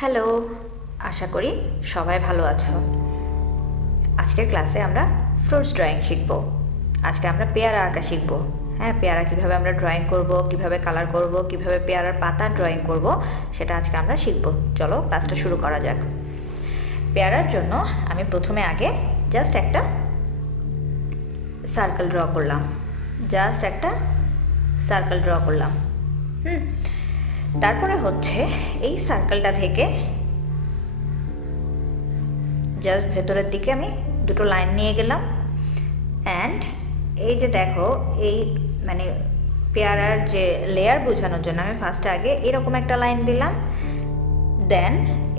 Hello, আশা করি সবাই ভালো আছো। আজকের ক্লাসে আমরা ফ্রুটস ড্রয়িং শিখব। আজকে আমরা পেয়ারা আঁকা শিখব। হ্যাঁ, পেয়ারা কীভাবে আমরা ড্রয়িং করব, কীভাবে কালার করব, কীভাবে পেয়ারার পাতা ড্রয়িং করব, সেটা আজকে আমরা শিখব। চলো ক্লাসটা শুরু করা যাক। পেয়ারার জন্য আমি প্রথমে আগে জাস্ট একটা সার্কেল ড্র করলাম। তারপরে হচ্ছে এই সার্কেলটা থেকে জাস্ট ভেতরের দিকে আমি দুটো লাইন নিয়ে গেলাম। অ্যান্ড এই যে দেখো, এই মানে পেয়ারার যে লেয়ার বোঝানোর জন্য আমি ফার্স্টে আগে এরকম একটা লাইন দিলাম। দেন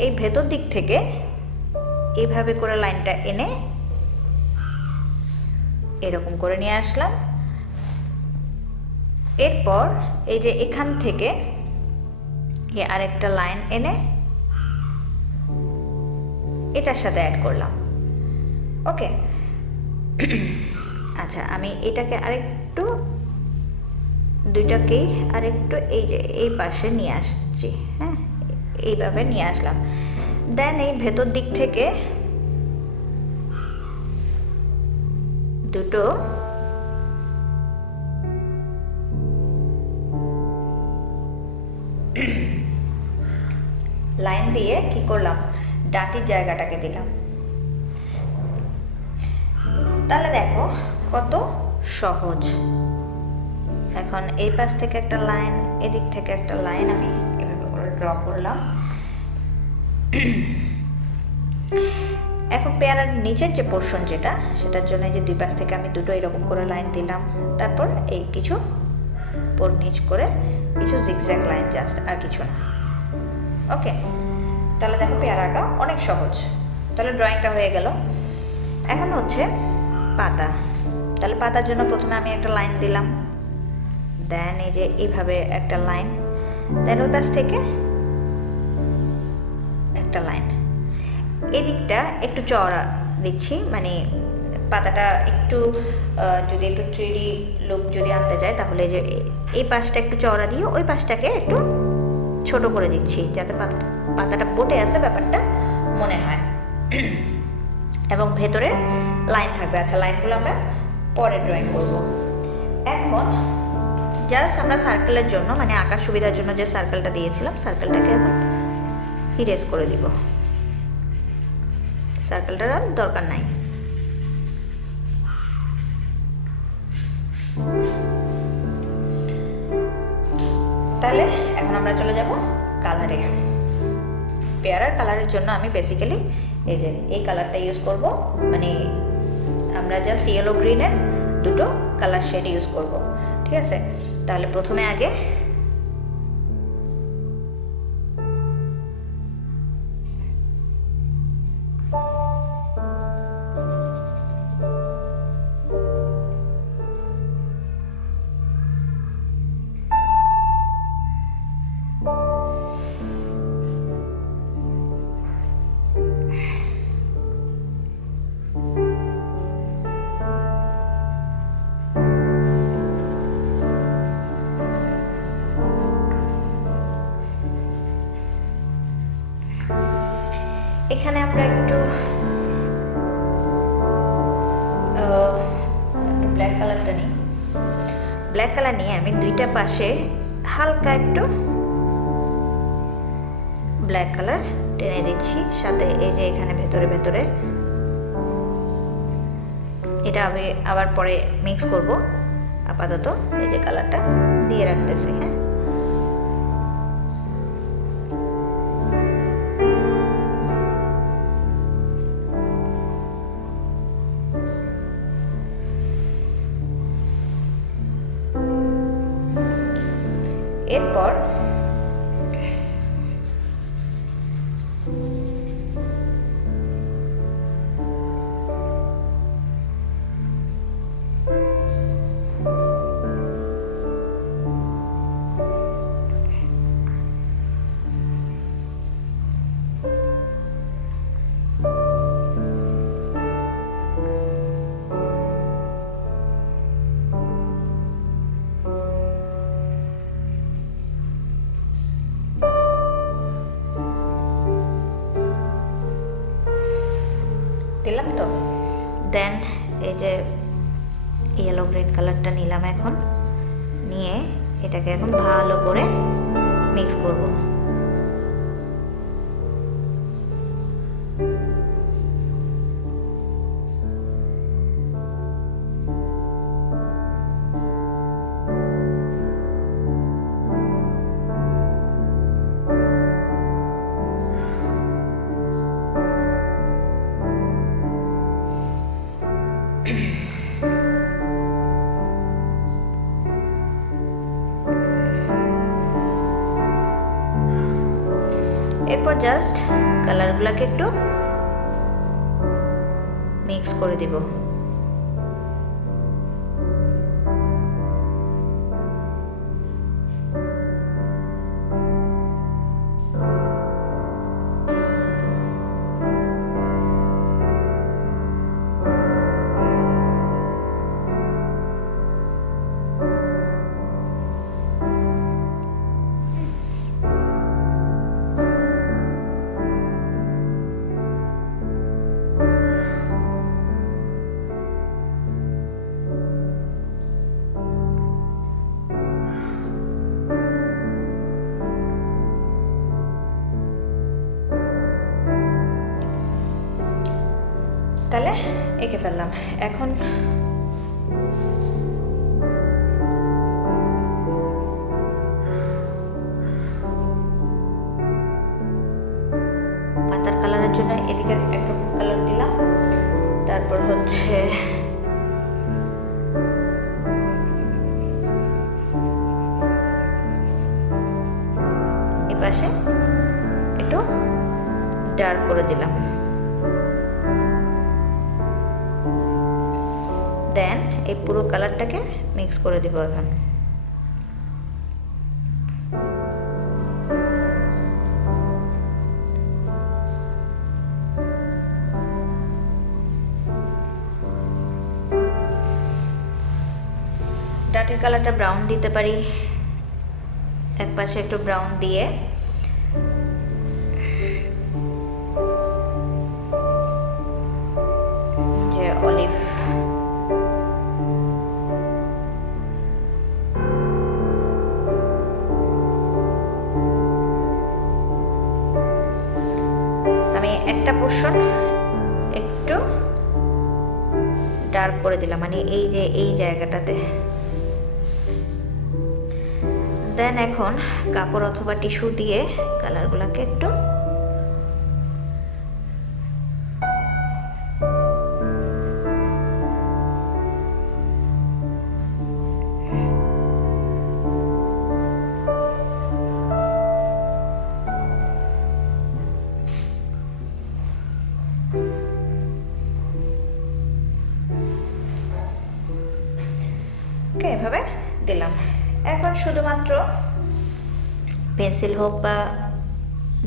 এই ভেতর দিক থেকে এইভাবে করে লাইনটা এনে এরকম করে নিয়ে আসলাম। এরপর এই যে এখান থেকে আরেকটা লাইন এনে এটার সাথে অ্যাড করলাম। ওকে, আচ্ছা, আমি এটাকে আরেকটু দুইটাকেই আরেকটু এই যে এই পাশে নিয়ে আসছি। হ্যাঁ, এইভাবে নিয়ে আসলাম। দেন এই ভেতর দিক থেকে দুটো লাইন দিয়ে কি করলাম, ডাটির জায়গাটাকে দিলাম। তাহলে দেখো কত সহজ। এখন এই পাশ থেকে একটা লাইন, এদিক থেকে একটা লাইন আমি এভাবে করে ড্র করলাম। এখন পেয়ারার নিচের যে পোর্শন যেটা, সেটার জন্য যে দুই পাশ থেকে আমি দুটো এরকম করে লাইন দিলাম। তারপর এই কিছু উপর নিচ করে কিছু জিগজ্যাগ লাইন, জাস্ট, আর কিছু না। ওকে, তাহলে দেখো পেয়ারা আঁকা অনেক সহজ। তাহলে ড্রয়িংটা হয়ে গেল। এখন হচ্ছে পাতা। তাহলে পাতার জন্য প্রথমে আমি একটা লাইন দিলাম। দেন এই যে এইভাবে একটা লাইন, দেন ওই পাশ থেকে একটা লাইন। এদিকটা একটু চওড়া দিচ্ছি, মানে পাতাটা একটু যদি একটু 3D লুক যদি আনতে চাই, তাহলে যে এই পাশটা একটু চওড়া দিয়ে ওই পাশটাকে একটু ছোট করে দিচ্ছি, যাতে পাতাটা বটে আসে ব্যাপারটা মনে হয়। এবং ভেতরে লাইন থাকবে। আচ্ছা, লাইনগুলো আমরা পরে ড্রয়িং করব। এখন জাস্ট আমরা সার্কেলের জন্য, মানে আঁকার সুবিধার জন্য যে সার্কেলটা দিয়েছিলাম, সার্কেলটাকে এখন ইরেজ করে দিব। সার্কেলটার আর দরকার নাই। তাহলে এখন আমরা চলে যাব কালারে। পেয়ারার কালারের জন্য আমি বেসিক্যালি এই যে এই কালারটা ইউজ করব, মানে আমরা জাস্ট ইয়েলো গ্রিনের দুটো কালার শেড ইউজ করব। ঠিক আছে, তাহলে প্রথমে আগে এখানে আমরা একটু ব্ল্যাক কালারটা নিই। ব্ল্যাক কালার নিয়ে আমি দুইটা পাশে হালকা একটু ব্ল্যাক কালার টেনে দিচ্ছি। সাথে এই যে এখানে ভেতরে ভেতরে এটা আমি আবার পরে মিক্স করব। আপাতত এই যে কালারটা দিয়ে রাখতেছি। হ্যাঁ, এরপর দিলাম তো। দেন এই যে ইয়েলো গ্রিন কালারটা নিলাম, এখন নিয়ে এটাকে এখন ভালো করে মিক্স করব। এরপর জাস্ট কালারগুলোকে একটু মিক্স করে দিব। তাহলে এঁকে ফেললাম। এখন পাতার কালারের জন্য এদিকে একটা কালার দিলাম, তারপর হচ্ছে এই পাশে একটু ডার্ক করে দিলাম। দেন এই পুরো কালারটাকে মিক্স করে দিব এখন। ডার্টের কালারটা ব্রাউন দিতে পারি, এক পাশে একটু ব্রাউন দিয়ে যে অলিভ একটা পোর্শন একটু ডার্ক করে দিলাম, মানে এই যে এই জায়গাটাতে। দেন এখন কাপড় অথবা টিস্যু দিয়ে কালারগুলোকে একটু এভাবে দিলাম। এখন শুধুমাত্র পেন্সিল হোক বা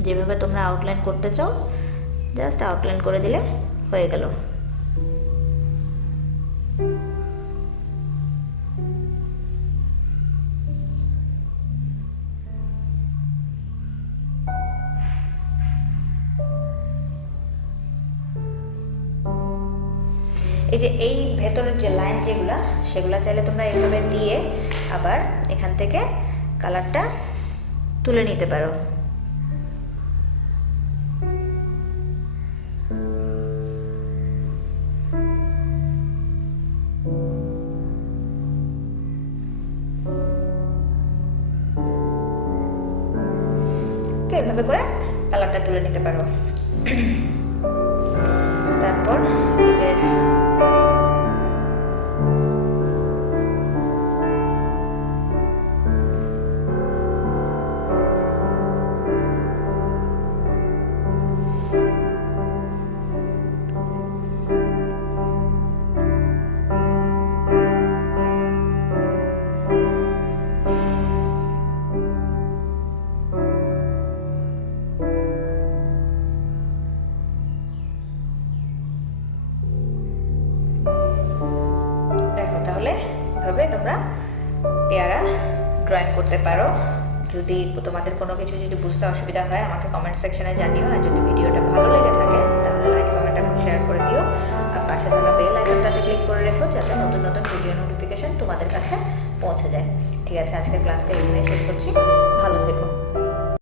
যেভাবে তোমরা আউটলাইন করতে চাও, জাস্ট আউটলাইন করে দিলে হয়ে গেল। এই যে এই ভেতরের যে লাইন যেগুলা, সেগুলা চাইলে তোমরা এইভাবে দিয়ে আবার এখান থেকে কালারটা তুলে নিতে পারো। এইভাবে করে কালারটা তুলে নিতে পারো। তারপর এই যে এভাবে তোমরা পেয়ারা ড্রয়িং করতে পারো। যদি তোমাদের কোনো কিছু যদি বুঝতে অসুবিধা হয় আমাকে কমেন্ট সেকশনে জানিও, আর যদি ভিডিওটা ভালো লেগে থাকে তাহলে লাইক, কমেন্ট এবং শেয়ার করে দিও। রেখো যাতে নতুন নতুন ভিডিও নোটিফিকেশন তোমাদের কাছে পৌঁছে যায়। ঠিক আছে, আজকের ক্লাসটা এখানে শেষ করছি। ভালো থেকো।